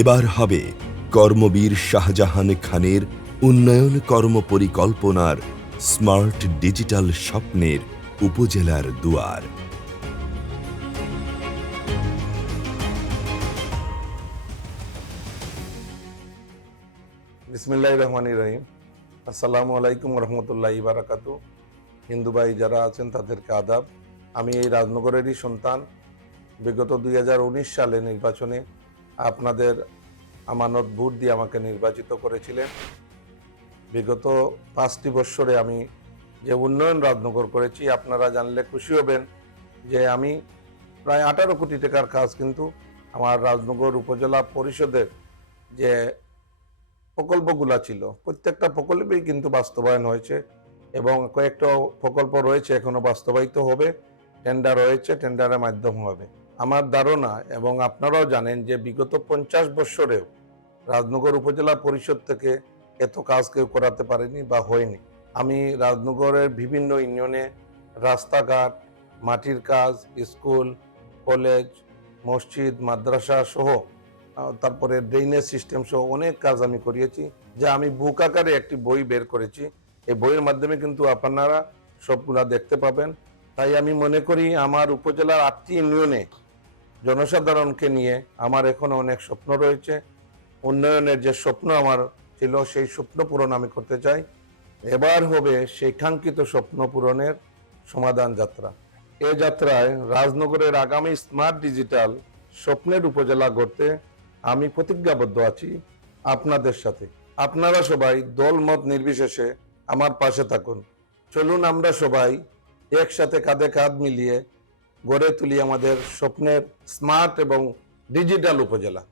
এবার হবে কর্মবীর শাহজাহান খানের উন্নয়ন কর্মপরিকল্পনার স্মার্ট ডিজিটাল স্বপ্নের উপজেলার দুয়ার। বিসমিল্লাহ রহমান রহিম। আসসালামু আলাইকুম রহমতুল্লাহ বারাকাতু হিন্দু ভাই যারা আছেন, তাদেরকে আদাব। আমি এই রাজনগরেরই সন্তান। বিগত দুই হাজার উনিশ সালে নির্বাচনে আপনাদের আমানত ভোট দিয়ে আমাকে নির্বাচিত করেছিলেন। বিগত পাঁচটি বৎসরে আমি যে উন্নয়ন রাজনগর করেছি, আপনারা জানলে খুশি হবেন যে আমি প্রায় আঠারো কোটি টাকার কাজ কিন্তু আমার রাজনগর উপজেলা পরিষদের যে প্রকল্পগুলো ছিল, প্রত্যেকটা প্রকল্পেই কিন্তু বাস্তবায়ন হয়েছে এবং কয়েকটা প্রকল্প রয়েছে এখনও বাস্তবায়িত হবে টেন্ডার রয়েছে টেন্ডারের মাধ্যম হবে। আমার ধারণা এবং আপনারাও জানেন যে বিগত পঞ্চাশ বৎসরেও রাজনগর উপজেলা পরিষদ থেকে এত কাজ কেউ করাতে পারেনি বা হয়নি। আমি রাজনগরের বিভিন্ন ইউনিয়নে রাস্তাঘাট, মাটির কাজ, স্কুল, কলেজ, মসজিদ, মাদ্রাসা সহ তারপরে ড্রেনেজ সিস্টেম সহ অনেক কাজ আমি করিয়েছি, যা আমি বুক আকারে একটি বই বের করেছি। এই বইয়ের মাধ্যমে কিন্তু আপনারা সবগুলা দেখতে পাবেন। তাই আমি মনে করি আমার উপজেলার আটটি ইউনিয়নে জনসাধারণকে নিয়ে আমার এখনও অনেক স্বপ্ন রয়েছে। উন্নয়নের যে স্বপ্ন আমার ছিল, সেই স্বপ্ন পূরণ আমি করতে চাই। এবার হবে সেই কাঙ্ক্ষিত স্বপ্ন পূরণের সমাধান যাত্রা। এ যাত্রায় রাজনগরের আগামী স্মার্ট ডিজিটাল স্বপ্নের উপজেলা গড়তে আমি প্রতিজ্ঞাবদ্ধ আছি আপনাদের সাথে। আপনারা সবাই দল মত নির্বিশেষে আমার পাশে থাকুন। চলুন আমরা সবাই একসাথে কাঁধে কাঁধ মিলিয়ে গড়ে তুলি আমাদের স্বপ্নের স্মার্ট এবং ডিজিটাল উপজেলা।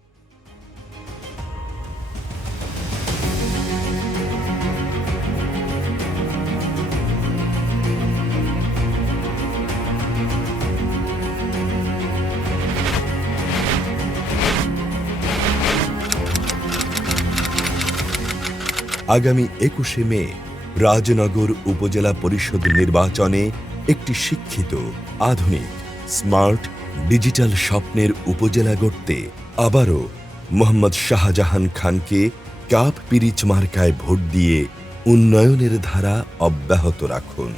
আগামী একুশে মে রাজনগর উপজেলা পরিষদ নির্বাচনে একটি শিক্ষিত, আধুনিক স্মার্ট ডিজিটাল স্বপ্নের উপজেলা গড়তে আবারও মোহাম্মদ শাহজাহান খানকে কাপ পিরিচ মার্কায় ভোট দিয়ে উন্নয়নের ধারা অব্যাহত রাখুন।